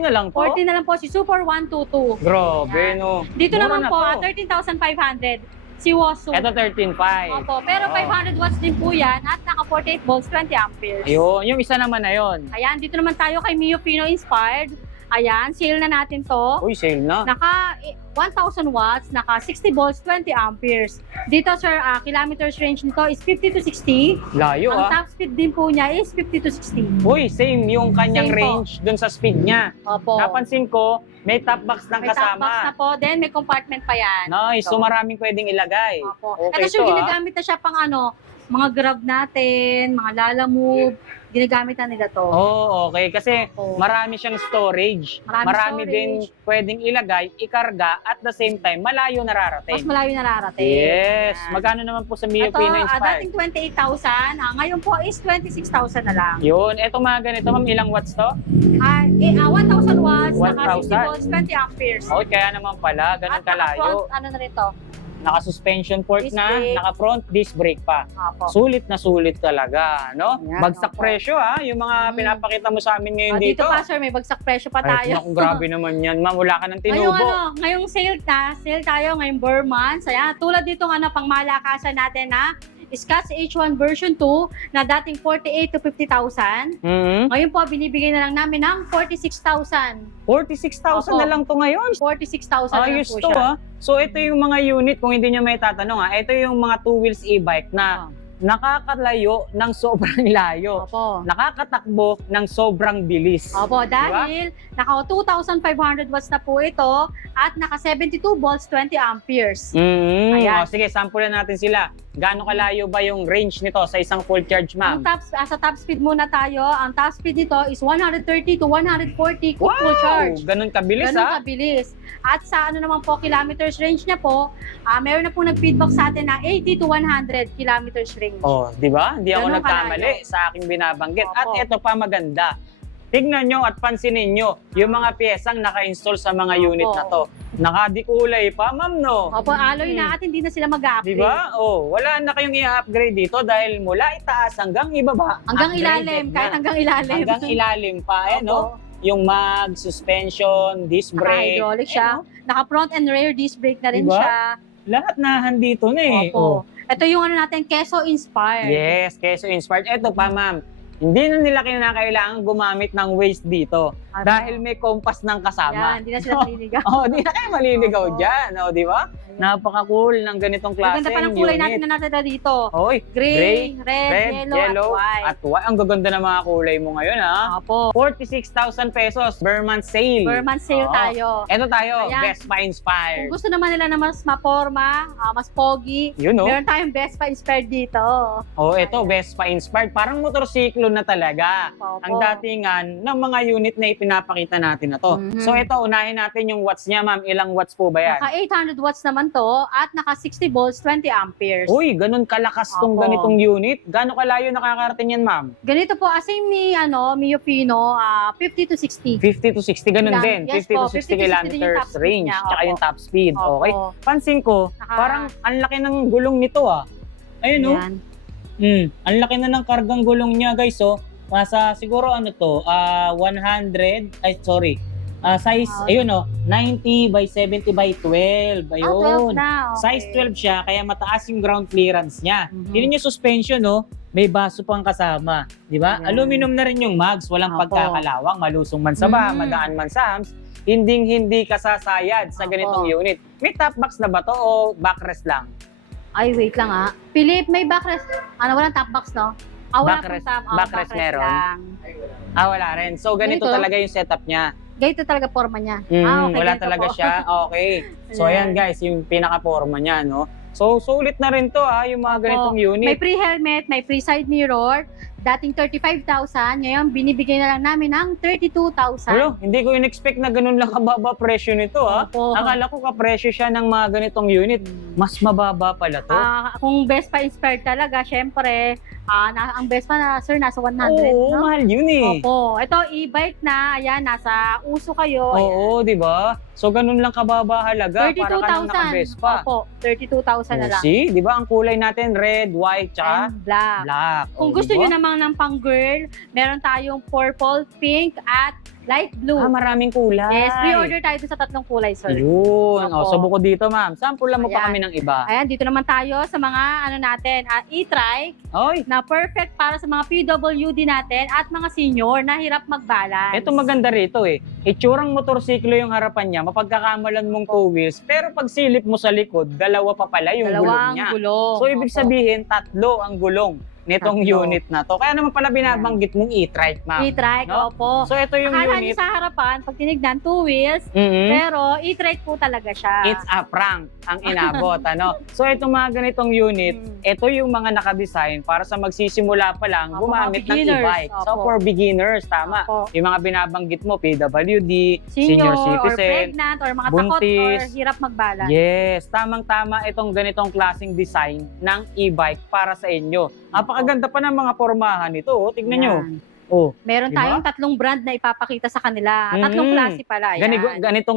na lang to? 14 na lang po si Super 122. Grabe, Ayan. no? Dito Mura naman na po, to. 13,500. Si Wasu. Ito 13.5. Opo, pero Oo. 500 watts din po yan at naka 48 volts, 20 amperes. Ayun, yung isa naman na yun. Ayan, dito naman tayo kay Mio Pino Inspired. Ayan, sale na natin to. Uy, sale na. Naka 1,000 watts, naka 60 volts, 20 amperes. Dito sir, kilometers range nito is 50 to 60. Layo Ang ah. top speed din po niya is 50 to 60. Uy, same yung kanyang Same po. range dun sa speed niya. Opo. Napansin ko, may top box ng May top box na kasama. po, then may compartment pa yan. Nice, so maraming pwedeng ilagay. Opo. Okay Ito sir, to, ah. ginagamit na siya pang ano, mga Grab natin, mga Lalamove, ginagamit na nila to. Oh, okay. Kasi Oo. marami siyang storage. Maraming Marami storage. din pwedeng ilagay, ikarga, at the same time, malayo Mas nararating. malayo nararating. Yes. Yan. Magkano naman po sa Mio Ito, Pino Inspired? dating 28,000, ngayon po is 26,000 na lang. Yun. Eto mga ganito, ma'am, ilang watts to? 1,000 watts, naka 1,000. 50 volts, 20 amperes. Okay, kaya naman pala, ganun At naka-front, kalayo. ano na rin to? Naka-suspension port Disc na, brake. naka-front disc brake pa. Apo. Sulit na sulit talaga, no? Yan, Bagsak opo. presyo ha, yung mga pinapakita mo sa amin ngayon Dito dito. pa sir, may bagsak presyo pa Ay, tayo. naku, grabe naman yan, ma'am. Wala ka ng Ngayong tinubo. ngayong sale tayo, ngayong Burmans. Ayan, tulad dito pang malakasan natin na Scotch H1 version 2 na dating 48 to 50,000. Mhm. Ngayon po, binibigay na lang namin ng 46,000. 46,000 Opo. na lang to ngayon. 46,000 na lang Ayos po to siya. ha. So ito yung mga unit, kung hindi nyo may tatanong ha, ito yung mga two wheels e-bike na nakakalayo ng sobrang layo. Opo. Nakakatakbo ng sobrang bilis. Opo, dahil naka 2,500 watts na po ito at naka 72 volts, 20 amperes. Ayan. O, sige, sampulan natin sila. Gaano kalayo ba yung range nito sa isang full charge, Ang ma'am? sa top speed muna tayo. Ang top speed nito is 130 to 140 full charge. Ganun kabilis Ganun ha? kabilis. At sa ano naman po, kilometers range niya po, meron na po nag-feedback sa atin ng 80 to 100 kilometers range. Oh, di ba? Hindi ako Ganun nagkamali kalayo. sa aking binabanggit. Opo. At ito pa maganda. Tignan nyo at pansinin nyo yung mga piyesang naka-install sa mga Opo. unit na to. Nakadikulay pa, ma'am, no? Opo, alloy na at hindi na sila mag-upgrade. Di ba? Oh, wala na kayong i-upgrade dito dahil mula itaas hanggang ibaba. Hanggang upgraded ilalim, na. kahit hanggang ilalim. Hanggang ilalim pa, eh, Opo. no? Yung mag, suspension, disc brake. Naka-hydraulic eh, siya. no? Naka front and rear disc brake na rin Diba? siya. Lahat na handito na eh. Opo. Ito yung ano natin, Keso Inspired. Yes, Keso Inspired. Ito pa, ma'am. Hindi na nila kinakailangan gumamit ng waste dito Ano? dahil may compass ng kasama. Yan, hindi na sila maliligaw. Oh, di na kayo maliligaw Opo. dyan. Oh, di ba? Napaka-cool ng ganitong klaseng Maganda pa ng kulay unit. natin na natira dito. Oy, Gray, red, red, yellow, at white. Ang gaganda ng mga kulay mo ngayon, ha? Opo. 46,000 pesos, Burman sale. Burman sale Oo. tayo. Ito tayo, Ayan. Vespa Inspired. Kung gusto naman nila na mas maporma, mas pogi, Yun, no? meron tayong Vespa Inspired dito. Oh, ito, Ayan. Vespa Inspired. Parang motorsiklo na talaga. Opo. Ang datingan ng mga unit na ipinapakita natin na to. Mhm. So ito, unahin natin yung watts niya, ma'am. Ilang watts po ba yan? Naka 800 watts naman to at naka 60 volts, 20 amperes. Uy, ganun kalakas tong Opo. ganitong unit. Gaano kalayo nakakarating yan, ma'am? Ganito po, same ni Mio Pino, 50 to 60. 50 to 60, ganun din. Yes 50 po, to 60 50 to 60 din yung kilometers top speed range. niya. Tsaka Opo. yung top speed. Opo. Okay. Pansin ko, parang ang laki ng gulong nito ah. Ayun oh. Yan. Ang laki na ng kargang gulong niya, guys. Oh. Nasa siguro ano to, 100, size, ayun oh, 90 by 70 by 12. 12 Ayun. na. Okay. Size 12 siya, kaya mataas yung ground clearance niya. Mhm. Tignan niyo suspension, no? May baso pang kasama. Di ba? Ayan. Aluminum na rin yung mags. Walang Opo. pagkakalawang. Malusong man sa ba, Mhm. magaan man sa hams. Hindi kasasayad sa Opo. ganitong unit. May top box na ba to o backrest lang? Ay, wait lang Philip, may backrest. Walang top box, no? Wala Backrest- pong top. backrest meron? lang. Wala rin. So, ganito Ganito? talaga yung setup niya. Ganito talaga forma niya. Okay, wala ganito talaga po. siya. Okay. So, Ayan. ayan guys, yung pinaka-forma niya, no? So, sulit na rin to, yung mga Opo. ganitong unit. May free helmet, may free side mirror. Dating 35,000, ngayon binibigay na lang namin ng 32,000. Hello, hindi ko in-expect na ganun lang kababa presyo nito, ha? Opo. Akala ko kapresyo siya ng mga ganitong unit. Mas mababa pala to. Kung Vespa inspired talaga, syempre, ang Vespa na, sir, nasa 100, Oo, no? mahal yun eh. Opo. Ito, e-bike na, ayan, nasa uso kayo. Oo, di ba? So, ganun lang kababa halaga. Para ka nang 32,000. naka-Vespa. Opo, 32,000 na lang. See, di ba? Ang kulay natin, red, white, tsaka And black. black. Kung Oh, gusto di ba? nyo namang ng pang-girl, meron tayong purple, pink, at light blue. Maraming kulay. Yes, pre-order tayo dun sa tatlong kulay, sir. Yun. Opo. So, bukod dito, ma'am. Sample lang mo pa Ayan. kami ng iba. Ayan, dito naman tayo sa mga natin, e-trike Oy, na perfect para sa mga PWD natin at mga senior na hirap mag-balance. ito maganda rito eh. Itsurang motorsiklo yung harapan niya, mapagkakamalan mong two wheels, pero pag silip mo sa likod, dalawa pa pala yung gulong Dalawang niya. gulong. So, ibig Opo. sabihin, tatlo ang gulong. nitong Tatlo. unit na to. Kaya naman pala binabanggit mong e-trike, ma'am. E-trike, No? opo. So ito yung Akala niyo unit. sa harapan, pag tinignan, 2 wheels, Mhm. pero e-trike po talaga siya. It's a prank ang inabot, ano? So itong mga ganitong unit, ito yung mga nakadesign para sa magsisimula pa lang Opo, gumamit mga ng beginners. e-bike. So Opo. for beginners, tama. Opo. Yung mga binabanggit mo, PWD, Senior, senior or citizen. pregnant, or mga takot, or buntis. hirap magbalance. Yes, tamang-tama itong ganitong klaseng design ng e-bike para sa inyo. Napakaganda pa ng mga pormahan nito, oh. Tignan nyo. Yan. Oh, Meron Diba? tayong 3 brand na ipapakita sa kanila. 3 klase pala. Yan.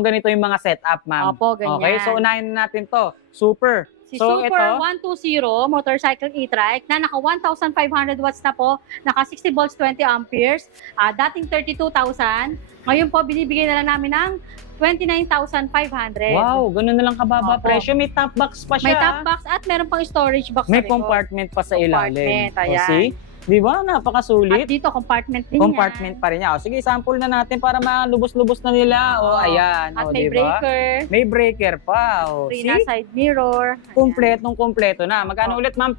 ganito yung mga setup, ma'am. Opo, ganyan. Okay, so unahin na natin to. Super. Si So, Super ito? 120 motorcycle e-trike na naka 1,500 watts na po, naka 60 volts 20 amperes, dating 32,000. Ngayon po, binibigay na lang namin ng 29,500. Wow, ganun na lang kababa Opo. presyo. May top box pa siya. May top box at meron pang storage box May sa likod. compartment pa sa ilalim. Compartment, ayan. See? Di ba? At Napakasulit. dito, compartment din Compartment pa rin niya. O, sige, sample na natin para malubos-lubos na nila. O, Oo. ayan. At O, may di ba? breaker, May breaker pa. O, free see? na side mirror. Ayan. Kompletong-kompleto na. Magkano Opo. ulit, ma'am?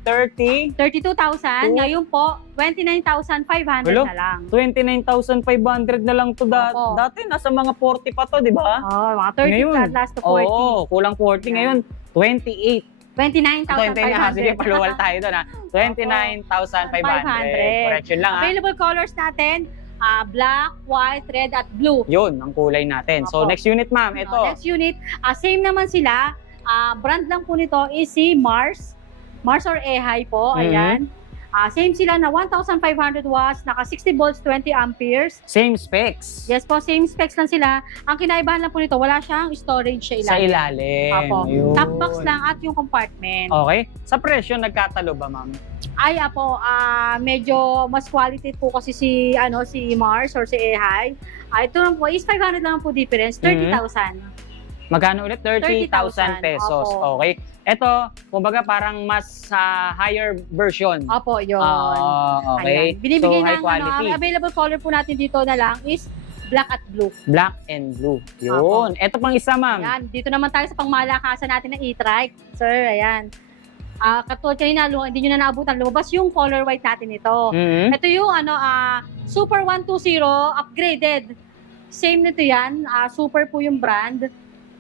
32,000. Ngayon po, 29,500 Hello? na lang. 29,500 na lang to. Opo. Dati, nasa mga 40 pa to, di ba? Oh, mga 30 Ngayon, last to 40. Oo, kulang 40. Ayan. Ngayon, 28. 29,500. Sige, paluwal tayo doon ha. 29,500. 500. Correction lang ha. Available colors natin, black, white, red, at blue. Yun, ang kulay natin. So, Opo. next unit, ma'am. Ito. Next unit, same naman sila. Brand lang po nito is si Mars. Mars or Ehay po, Mhm. ayan. Same sila na 1,500 watts, naka 60 volts, 20 amperes. Same specs. Yes po, same specs lang sila. Ang kinaibahan lang po nito, wala siyang storage sa ilalim. Sa ilalim. Opo. Yun. Top box lang at yung compartment. Okay. Sa presyo, nagkatalo ba, ma'am? Ay, po, medyo mas quality po kasi si Mars or si Ehay. Ito lang po, is 500 lang po difference, 30,000. Magkano ulit? 30,000 30,000. pesos. Opo. Okay. Ito, kumbaga parang mas higher version. Opo, yun. Okay. Ayan. Binibigay so, high ng quality. available color po natin dito na lang is black at blue. Black and blue. Opo. Yun. Ito pang isa, ma'am. Ayan, dito naman tayo sa pangmalakasan natin ng e-trike. Sir, ayan. Katulad kanina, hindi nyo na naabutan, lumabas yung color white natin ito. Mhm. Ito yung Super 120 upgraded. Same nito yan. Super po yung brand.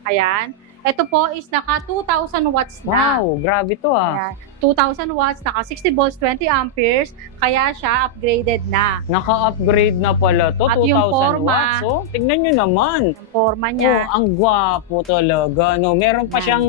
Ayan. Ito po is naka 2,000 watts na. Wow, grabe to ah. Ayan. 2,000 watts, naka 60 volts, 20 amperes. Kaya siya upgraded na. Naka-upgrade na pala to, At 2,000 yung forma, watts. Oh, tignan nyo naman. Ang forma Oh, niya. ang gwapo talaga. No, meron pa Yan. siyang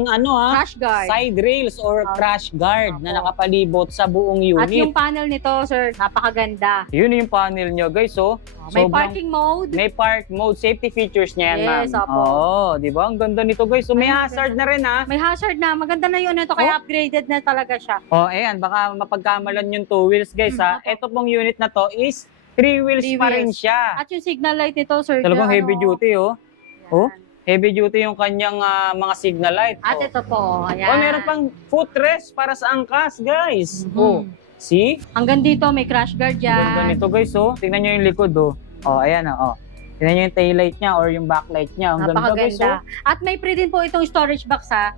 Crash guard. side rails or Opo. crash guard na Opo. nakapalibot sa buong unit. At yung panel nito, sir, napakaganda. Yun yung panel nyo, guys. Oh, May sobrang- parking mode. May park mode, safety features niya yan, ma'am. Yes, opo. Oo, di ba? Ang ganda nito, guys. So, may Ay, hazard na rin, ha? May hazard na. Maganda na yun ito, kaya upgraded na talaga siya. Oh, ayan, baka mapagkamalan yung 2 wheels, guys, ha? Opo. Ito pong unit na to is 3 wheels 3 pa rin wheels. siya. At yung signal light nito, sir. Talagang na, heavy duty, oh. Yan. Oh. Heavy duty yung kanyang mga signal light. At oh. ito po, ayan. Oh, meron pang footrest para sa angkas, guys. Mhm. Oh, see? Hanggang dito, may crash guard Ganda dyan. nito, guys, oh. Tingnan nyo yung likod, oh. Oh, ayan, oh. Tingnan nyo yung taillight niya or yung backlight niya. Ang ganda, guys, oh. Napakaganda. At may free din po itong storage box, ha.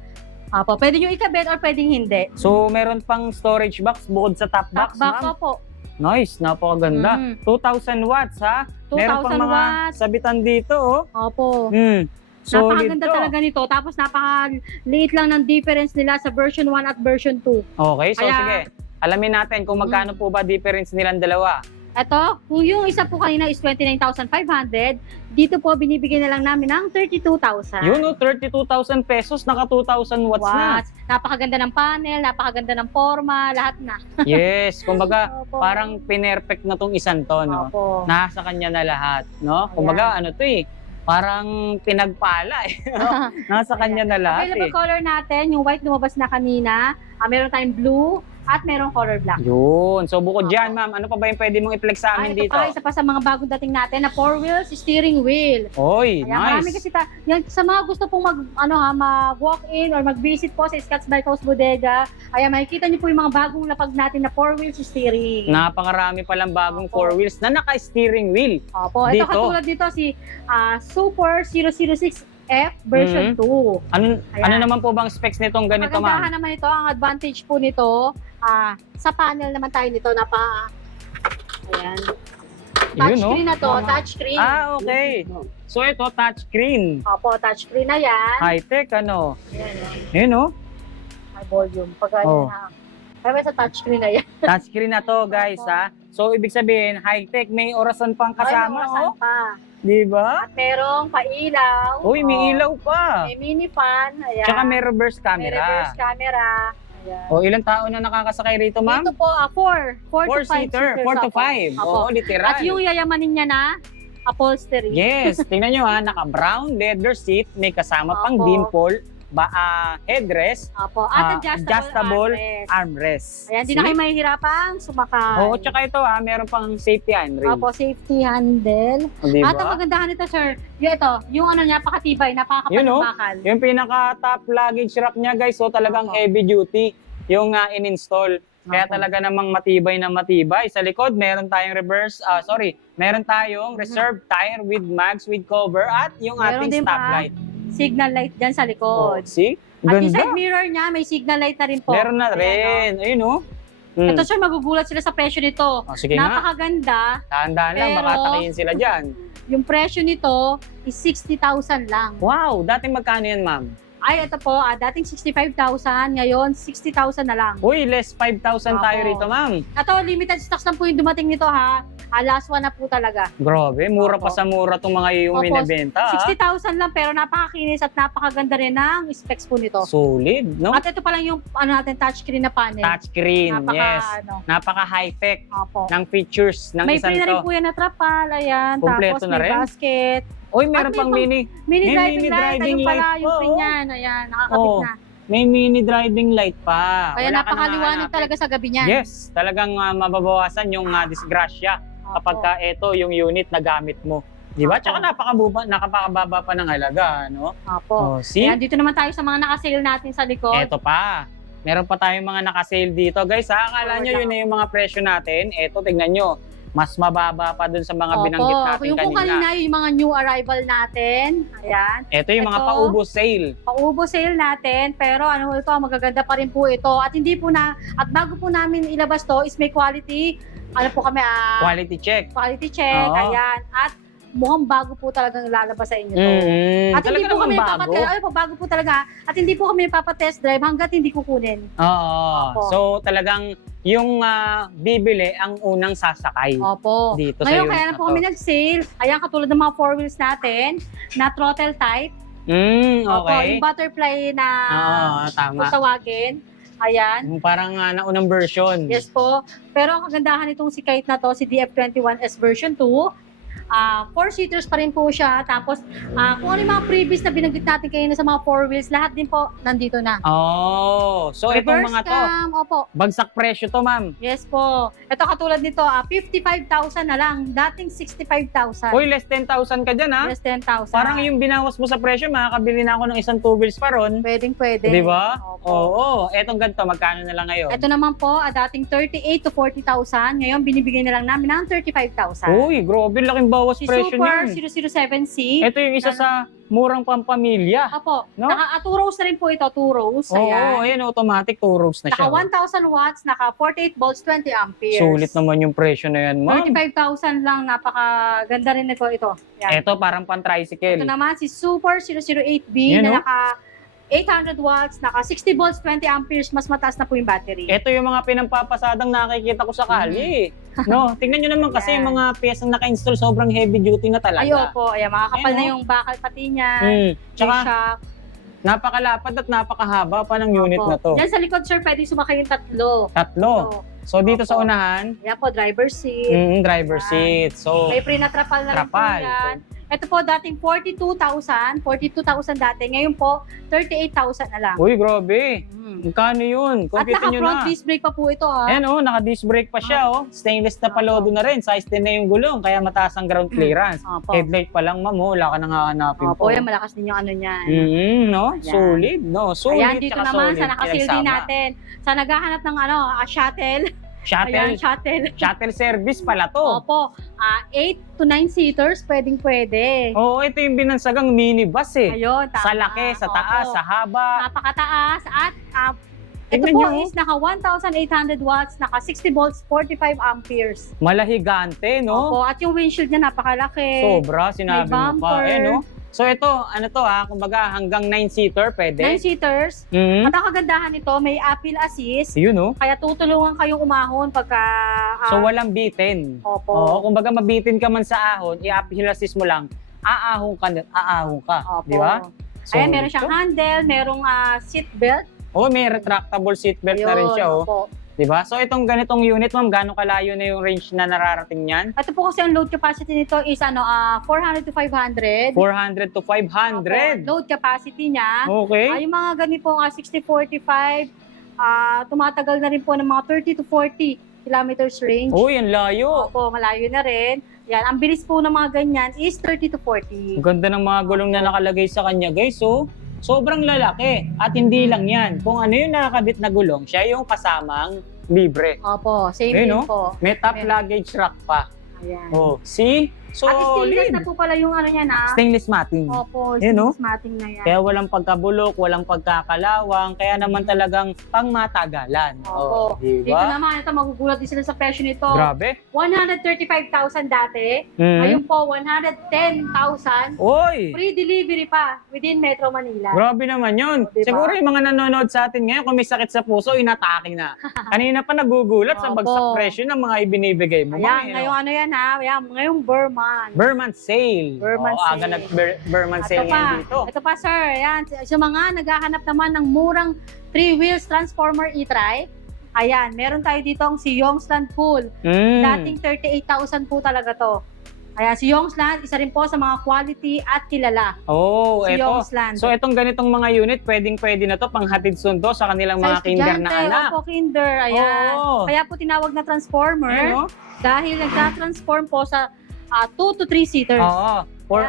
Apo, pwede nyo ikabit or pwedeng hindi. So, meron pang storage box bukod sa top box, Top box ma'am. po. Nice, napakaganda. Mhm. 2,000 watts, ha? Meron pang 2,000 mga watts. sabitan dito, oh. Opo. Solid Napakaganda to. talaga nito. Tapos napakaliit lang ng difference nila sa version 1 at version 2. Okay, so Kaya- sige. Alamin natin kung magkano po ba difference nilang dalawa. Ito, kung yung isa po kanina is 29,500, dito po binibigyan na lang namin ng 32,000. Yun, oh, 32,000 pesos, naka 2,000 watts na. Watts. Napakaganda ng panel, napakaganda ng forma, lahat na. Yes, kumbaga, Opo. parang pinerfect na tong isang to, no? Opo. Nasa kanya na lahat, no? Kumbaga, ano to eh, parang pinagpala eh. no? Nasa kanya na lahat Available eh. color natin, yung white lumabas na kanina. Meron tayong blue at meron color black. Yun. So bukod Opo. dyan, ma'am, ano pa ba yung pwede mong i-flex sa amin Ito dito? pa, isa pa sa mga bagong dating natin na 4 wheels steering wheel. Oy, Kaya marami nice. kasi yan, sa mga gusto pong mag-walk-in or mag-visit po sa Scott's Bike House Bodega, ay makikita niyo po yung mga bagong lapag natin na 4 wheels steering. Napakarami palang bagong Opo. 4 wheels na naka-steering wheel. Opo, ito Dito. katulad dito si Super 006 F version 2. Ano Ayan. naman po bang specs nitong ganito, Kagandahan ma'am? naman ito, ang advantage po nito, sa panel naman tayo nito na ayan. Yun, no? Touchscreen na to, touchscreen. Ah, okay. So ito, touchscreen. Opo, touchscreen na yan. High-tech, ano? Ayan, Yun, no? may volume. Pag Oh. Ay, sa touchscreen na yan. Touchscreen na to, guys, ha? So, ibig sabihin, high-tech, may orasan pang kasama, Ay, may oh. pa. Di ba? At merong pailaw. Uy, may Oh. ilaw pa. May mini fan. Ayan. Tsaka may reverse May camera. reverse camera. Ayan. O, ilang tao na nakakasakay rito, ma'am? Dito po, 4 to 5 4-seater, seaters. 4 to Opo. 5. Opo. Oo, literal. At yung yayamanin niya na, upholstery. Yes, tingnan nyo ha, naka-brown leather seat, may kasama pang Opo. dimple, headrest, Opo. At adjustable armrest. armrest. Ayan, di na kayo mahihirapang sumakay. Oo, tsaka ito ha, meron pang safety handle. Opo, safety handle. Di At ang ba? kagandahan nito, sir, yung ano niya, pakatibay, Yun, oh. napakakapanubakal. Yung pinaka-top luggage rack niya guys, so talagang Opo. heavy duty yung in-install. Kaya Opo. talaga namang matibay na matibay. Sa likod, meron tayong meron tayong reserve tire with mags, with cover, at yung Meron ating din pa. stoplight. Signal light dyan sa Oh, likod. see? At yung Ganda. side mirror niya, may signal light na rin po. Meron na Ayan, rin. Ayun, oh. oh. Ito, sir, magugulat sila sa presyo nito. Oh, sige nga. Napakaganda. Tandaan lang, Pero- baka takihin sila dyan. Yung presyo nito is 60,000 lang. Wow, dating magkano yan, ma'am? Ay, ito po, dating 65,000, ngayon 60,000 na lang. Uy, less 5,000 tayo Opo. rito, ma'am. Ito, limited stocks lang po yung dumating nito ha. Last one na po talaga. Grabe, mura Opo. pa sa mura itong mga yung Opo, binibenta. 60,000 lang pero napakakinis at napakaganda rin ng specs po nito. Solid, no? At ito pa lang yung natin touchscreen na panel. Touchscreen, yes. Ano, Napaka high-tech opo. ng features ng May isang free na rin to. po yan na trapal, ayan. Kompleto Tapos na may rin? basket. Uy, meron At may pang pang- mini. Mini May driving mini light. driving Ayun pala light yung po, free oh. niyan. Ayan, nakakabit Oh, na. may mini driving light pa. Kaya Wala ka nang napakaliwanag hahanapin. talaga sa gabi niyan. Yes, talagang mababawasan yung disgrasya Opo. kapag ka ito yung unit na gamit mo. Di ba? Opo. Tsaka napakababa pa ng halaga, no? Opo. Oh, see? Ayan, dito naman tayo sa mga nakasale natin sa likod. Eto pa. Meron pa tayong mga nakasale dito. Guys, akala Forward nyo lang yun na yung mga presyo natin. Eto, tignan nyo. Mas mababa pa dun sa mga binanggit natin Yung kung kanina. kanina, yung mga new arrival natin. Ayan. Ito yung mga Ito. paubos sale. Paubo sale natin, pero ano ito, magaganda pa rin po ito. At hindi po at bago po namin ilabas to is may quality, ano po kami, Quality check. quality check, Oo. ayan. At mukhang bago po talagang lalabas sa inyo to. At hindi Talaga po kami namang bago. papatest, ay po, bago po talaga. At hindi po kami papatest drive hanggat hindi kukunin. Oo. Opo. So, talagang yung bibili ang unang sasakay. Opo. Dito sa Ngayon, unit kaya na na po to. kami nag-sale. Ayan, katulad ng mga four wheels natin, na throttle type. Opo, Okay. yung butterfly na Oo, tama. kung tawagin. Ayan. Yung parang naunang version. Yes po. Pero ang kagandahan nitong si Kite na to, si DF21S version 2, 4-seaters pa rin po siya. Tapos, kung ano yung mga previous na binanggit natin kayo na sa mga four wheels, lahat din po nandito na. Oh, so itong Reverse mga to, cam, opo. bagsak presyo to, ma'am. Yes po. Ito katulad nito, 55,000 na lang. Dating 65,000. Uy, less 10,000 ka dyan, ha? Less 10,000. Parang yung binawas mo sa presyo, makakabili na ako ng isang two wheels pa ron. Pwede. Di ba? Opo. Oo. Etong ganito, magkano na lang ngayon? Ito naman po, dating 38 to 40,000. Ngayon, binibigay na lang namin ng 35,000. Uy, grabe, laking bawas Si presyo Super niyan. 007C. Ito yung isa sa murang pampamilya. Opo. No? Naka 2 rows na rin po ito. 2 rows. Oo, Ayan. ayan, automatic 2 rows na Naka siya. 1,000 watts, naka 48 volts, 20 amperes. Sulit naman yung presyo na yan, ma'am. 35,000 lang, napakaganda rin ito. Yan. Ito parang pan-tricycle. Ito naman si Super 008B Yan, no? na naka 800 watts, naka 60 volts, 20 amperes, mas mataas na po yung battery. Ito yung mga pinampapasadang nakikita ko sa kali. No, tingnan nyo naman kasi Yan. yung mga piyesang naka-install sobrang heavy duty na talaga. Ayo po, ayan, makakapal Ayan, na no? yung bakal pati niya. Tsaka shock. napakalapad at napakahaba pa ng unit Opo. na to. Diyan sa likod, sir, pwede sumakay yung tatlo. Tatlo. So dito sa Opo. unahan, Ayan po, driver seat. driver Yan. seat. So, May free na trapal na rin po Trapal. yan. Ito po, dating 42,000 dati. Ngayon po, 38,000 na lang. uy, grabe. Mm. Magkano yun? At Compute nyo naka-front na. disc brake pa po ito, ha? Ayan naka-disc brake pa siya, Stainless na palodo na rin. Size 10 na yung gulong, kaya mataas ang ground clearance. Opo. Headlight pa lang, ma'am, wala ka nang hahanapin Opo, yan, malakas din yung ano niyan. no? Ayan. Solid, no? Solid, Ayan, dito tsaka naman solid. sa nakasale din Pinagsama. natin. Sa naghahanap ng shuttle, Ayan, Shuttle, shuttle. shuttle service pala to. Opo, 8 to 9 seaters, pwede. Oo, ito yung binansagang minibus eh. Ayun, tama. Sa laki, sa taas, Opo. sa haba. Napakataas at ito Tingnan po nyo. is naka 1,800 watts, naka 60 volts, 45 amperes. Malahigante, no? Opo, at yung windshield niya napakalaki. Sobra, sinabi May mo pa. bumper. No? So ito, ano to kumbaga hanggang 9-seater pwede. 9 seaters. Mhm. At ang kagandahan nito, may appeal assist. Yun, no? Kaya tutulungan kayong umahon pagka... So walang bitin. Opo. Oo, kumbaga mabitin ka man sa ahon, i-uphill assist mo lang, aahon ka. Opo. Di ba? So, Ayan, meron siyang ito. handle, merong seat belt. Oh, may retractable seatbelt na rin siya, oh. Opo. 'Di ba? So itong ganitong unit, ma'am, gaano kalayo na yung range na nararating niyan? Ito po kasi ang load capacity nito is 400 to 500. 400 to 500. Opo, load capacity niya. Okay. Yung mga ganito 60-45, tumatagal na rin po ng mga 30 to 40 kilometers range. Uy, ang layo. Opo, malayo na rin. Yan, ang bilis po ng mga ganyan is 30 to 40. Ang ganda ng mga gulong na nakalagay sa kanya, guys. So, sobrang lalaki. At hindi lang yan. Kung ano yung nakakabit na gulong, siya yung kasamang libre. Opo, same Ayun, din no? po. May top Ayan. luggage rack pa. Ayan. Oh, see? At stainless na Solid. po pala yung ano niya na. Stainless matting. Opo, Yun, no? stainless matting na yan. Kaya walang pagkabulok, walang pagkakalawang, kaya naman talagang pangmatagalan. Opo. Dito diba? naman, ito magugulat din sila sa presyo nito. Grabe. 135,000 dati. Mhm. Ngayon po, 110,000. Oy! Free delivery pa within Metro Manila. Grabe naman yun. Diba? Siguro yung mga nanonood sa atin ngayon, kung may sakit sa puso, inatake na. Kanina pa nagugulat sa Opo. bagsak presyo ng mga ibinibigay mo. Ayan, ngayong ano yan ha. Ayan, ngayong Burman. Burman sale. Burman Aga sale. nag-Burman sale ngayon dito. Ito pa sir, ayan, sa mga naghahanap naman ng murang 3 wheels transformer e-trike, ayan, meron tayo dito ang si Youngsland Pool. Mm. Dating 38,000 po talaga to. Ayan, si Youngsland, isa rin po sa mga quality at kilala. Oh, Si eto. Youngsland. So itong ganitong mga unit, pwede na to panghatid sundo sa kanilang mga Sa kinder na estudyante, anak. Opo, kinder, ayan. Oo. Kaya po tinawag na transformer Ayun, no? dahil nagta-transform po sa 2 to 3 seaters. Oo. For,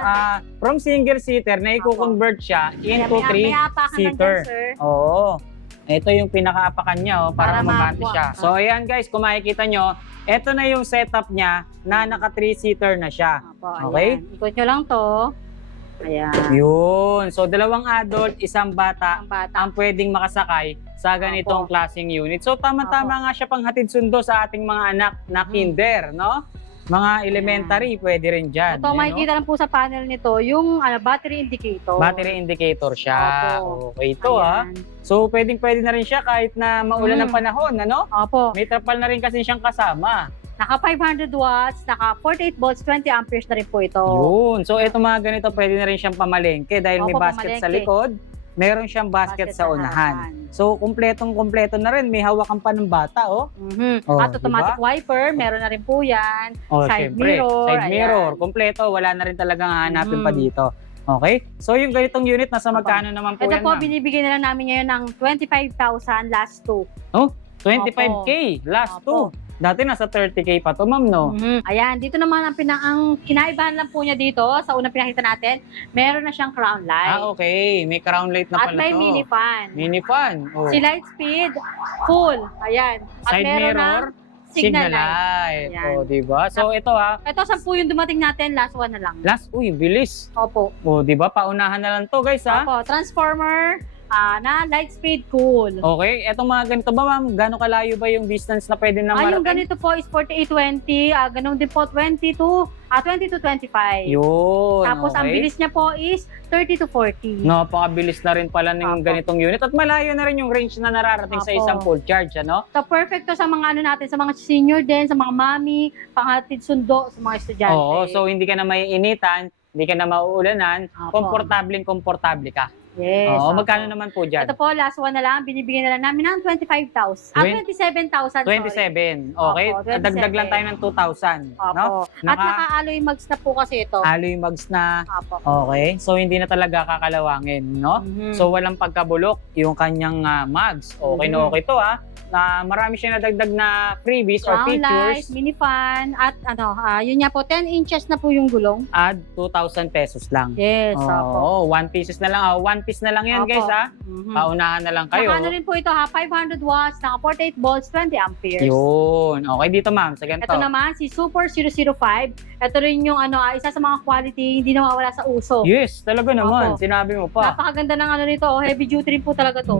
from single seater na i-convert siya into May apakan na 3-seater. dyan, sir. Oo. Ito yung pinakaapakan niya para Para mabante makuha. siya. So ayan guys, kung makikita nyo, ito na yung setup niya na naka 3-seater na siya. Opo, Okay? ayan. Ikot nyo lang to. Ayan. Yun. So 2 adult, 1 bata Ang bata. ang pwedeng makasakay sa ganitong Opo. klaseng unit. So tama-tama nga siya pang hatid sundo sa ating mga anak na kinder, no? Mga elementary, pwede rin dyan. Ito, Ayan, no? makikita lang po sa panel nito, yung battery indicator. Battery indicator siya. Opo. Okay ito Ayan. So pwede na rin siya kahit na maulan ng panahon, ano? Opo. May trapal na rin kasi siyang kasama. Naka 500 watts, naka 48 volts, 20 amperes na rin po ito. Yun. So ito mga ganito, pwede na rin siyang pamalengke dahil may Opo, basket sa pamalengke. likod. Meron siyang basket sa unahan. harapan. So kumpletong-kumpleto na rin. May hawakan pa ng bata, oh. Mhm. Oh, At automatic wiper, meron na rin po yan. Oh, Side syempre. mirror, Side mirror. ayan. Kompleto. Wala na rin talagang hahanapin Mhm. pa dito. Okay? So yung ganitong unit, nasa Opo. magkano naman po Ito yan, po, ma'am? binibigyan na lang namin ngayon ng 25,000 last two. 25K. Last Opo. two. Dati nasa 30K pa to, ma'am, no? Mhm. Ayan, dito naman ang kinaibahan lang po niya dito, sa unang pinakita natin, meron na siyang crown light. Okay. May crown light na At pala may to. mini fan. Mini fan. Oh. Si light speed, full. Ayan. At Side meron mirror, na signal light. light. Ayan. Oh, diba? So ito Ito, 10 yung dumating natin, last one na lang. last, bilis. Opo. Oh, diba? Paunahan na lang to, guys, ha? Opo, transformer, na light speed, cool. Okay, etong mga ganito ba, ma'am? Gano'ng kalayo ba yung distance na pwede na Yung marating? ganito po is 48-20, ganun din po 20 to 25. Yun, Tapos ang okay. bilis niya po is 30 to 40. Napakabilis na rin pala ng Opo. ganitong unit. At malayo na rin yung range na nararating sa Opo. isang full charge, ano? So perfect to sa mga natin, sa mga senior din, sa mga mami, panghatid sundo sa mga estudyante. Oo, so hindi ka na maiinitan, hindi ka na mauulanan, Opo. komportable ka. Yes. Oo, opo. magkano naman po dyan? Ito po, last one na lang, binibigyan na lang namin ng 25,000. 27,000. 27. Okay? Opo, 27. Dagdag lang tayo ng 2,000. Opo. No? At naka-alloy mags na po kasi ito. Alloy mags na. Opo. Okay? So, hindi na talaga kakalawangin, no? Mhm. So, walang pagkabulok yung kanyang mags. Okay na Mhm. okay to, ha? Na marami siyang nadagdag na freebies or Crown light, features. mini fan, at yun nga po, 10 inches na po yung gulong. Add 2,000 pesos lang. Yes, opo. Oo, 1 pieces na lang. piece na lang yan, Opo. guys, ha? Mhm. Paunahan na lang kayo. Naka ano rin po ito ha, 500 watts, naka 48 volts, 20 amperes. Yun. Okay, dito, ma'am. Sa ganito. Ito naman, si Super 005. Ito rin yung isa sa mga quality, hindi nawawala sa uso. Yes, talaga naman. Opo. Sinabi mo pa. Napakaganda ng ano nito, heavy duty rin po talaga to.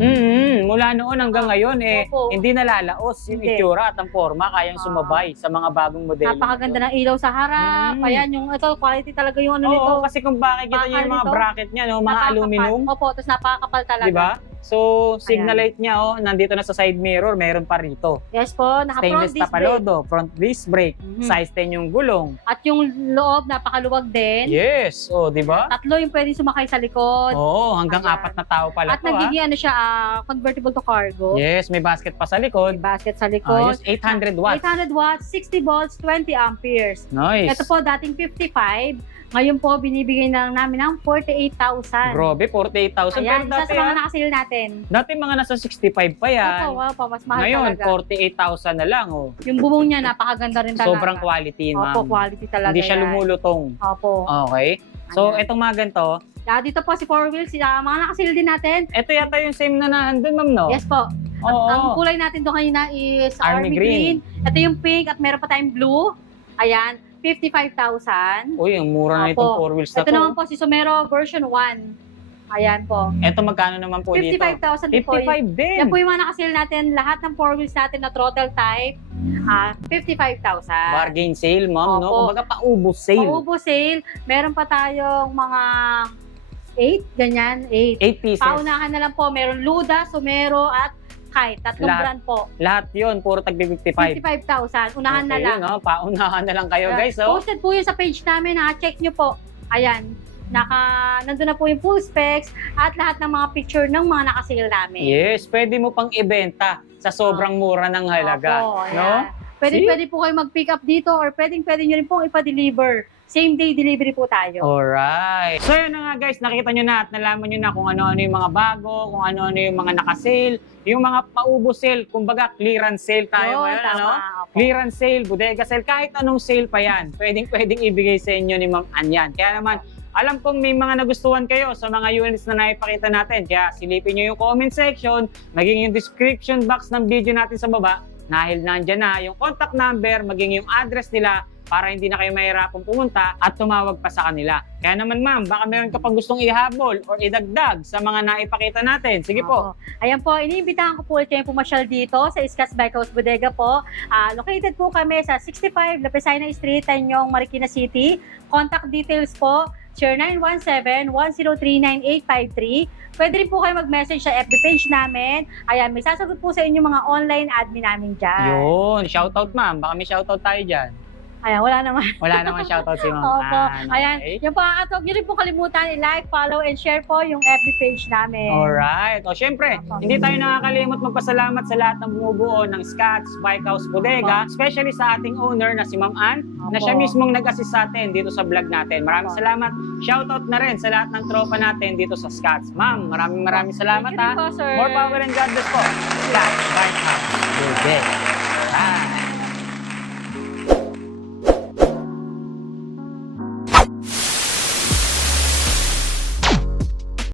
Mula noon hanggang ngayon, Opo. hindi nalalaos yung Hindi. itsura at ang forma, kayang sumabay sa mga bagong modelo. Napakaganda ng ilaw sa harap. Ayan, yung ito, quality talaga yung ano Oo, nito. kasi kung bakit kita Bakal yung mga nito. bracket niya, no, mga Napakakapal. aluminum, Opo, tapos napakakapal talaga. di ba? So, signal light niya, nandito na sa side mirror, meron pa rito. Yes po, naka front Stainless disc brake. tapalodo, front disc brake, Mhm. size 10 yung gulong. At yung loob, napakaluwag din. Yes, di ba? Tatlo yung pwedeng sumakay sa likod. Oo, hanggang Ayan. 4 na tao pala At to, ha? nagiging ano siya, convertible to cargo. Yes, may basket pa sa May likod. basket sa likod. Ayos, 800 watts. 800 watts, 60 volts, 20 amperes. Nice. Ito po, dating 55. Ngayon po, binibigay na lang namin ng 48,000. Grabe, 48,000. Ayan, Pero isa dati, sa mga nakasil natin. dati mga nasa 65 pa yan. Opo, mas mahal Ngayon, talaga. 48,000 na lang. Yung bubong niya, napakaganda rin talaga. Sobrang quality, ma'am. Opo, quality talaga Hindi siya yan. lumulutong. Opo. Okay. So, Ayan. itong mga ganito, Dito po si four wheels, mga nakasil din natin. ito yata yung same na nandun, ma'am, no? Yes po. Oo. Ang kulay natin doon kanina is Army Army green. green. Ito yung pink at meron pa tayong blue. Ayan, 55,000. Uy, ang mura na Opo. itong 4 wheels na Ito to. naman po si Somero version 1. Ayan po. Ito magkano naman po dito? 55,000 din po. 55 din. Yan po yung mga nakasil natin. Lahat ng 4 wheels natin na throttle type. 55,000. Bargain sale, ma'am, no? Opo. Kumbaga paubos sale. Paubo sale. Meron pa tayong mga 8, ganyan, 8. 8 pieces. Paunahan na lang po. Meron Luda, Somero, at Kite. Tatlong Lahat. brand po. Lahat yun, puro tagbi 55. 55,000. Unahan na Okay, lang. yun, no? Paunahan na lang kayo, guys. Oh. Posted po yun sa page namin. Check nyo po. Ayan. Nandun na po yung full specs at lahat ng mga picture ng mga nakasil namin. Yes, pwede mo pang ibenta sa sobrang mura ng halaga. Opo, no? ayan. See? Pwede po kayo mag-pick up dito or pwede nyo rin pong ipa-deliver. Same day delivery po tayo. Alright. So yun na nga guys, nakita nyo na at nalaman nyo na kung ano-ano yung mga bago, kung ano-ano yung mga naka-sale, yung mga paubo sale, kumbaga clearance sale tayo Yun, ngayon, tama. ano? Opo. Clearance sale, bodega sale, kahit anong sale pa yan, pwedeng ibigay sa inyo ni Ma'am Anyan. Kaya naman, alam kong may mga nagustuhan kayo sa mga units na naipakita natin. Kaya silipin nyo yung comment section, maging yung description box ng video natin sa baba, dahil nandyan na yung contact number, maging yung address nila, para hindi na kayo mahirapang pumunta at tumawag pa sa kanila. Kaya naman ma'am, baka meron ka pang gustong ihabol or idagdag sa mga naipakita natin. Sige po. Oo. Ayan po, iniimbitahan ko po ulit kayo pumasyal dito sa Scotts Bike House Bodega po. Located po kami sa 65 Lapesina Street, Tanyong, Marikina City. Contact details po, 0917-103-9853. Pwede rin po kayo mag-message sa FB page namin. Ayan, may sasagot po sa inyo mga online admin namin dyan. Yun, shoutout ma'am. Baka may shoutout tayo dyan. Ayan, wala naman. Wala naman shoutout si ma'am. Opo. Ann, Ayan, okay. yung pa, at huwag nyo rin po kalimutan i-like, follow, and share po yung FB page namin. Alright. O syempre, Opo. hindi tayo nakakalimot magpasalamat sa lahat ng bumubuo ng Scotts Bike House Bodega, especially sa ating owner na si Ma'am Ann, na siya Opo. mismong nag-assist sa atin dito sa vlog natin. Maraming Opo. salamat. Shoutout na rin sa lahat ng tropa natin dito sa Scotts. Ma'am, maraming salamat Thank you rin po, sir. More power and God bless po. Scotts Bike House Bodega. Bye.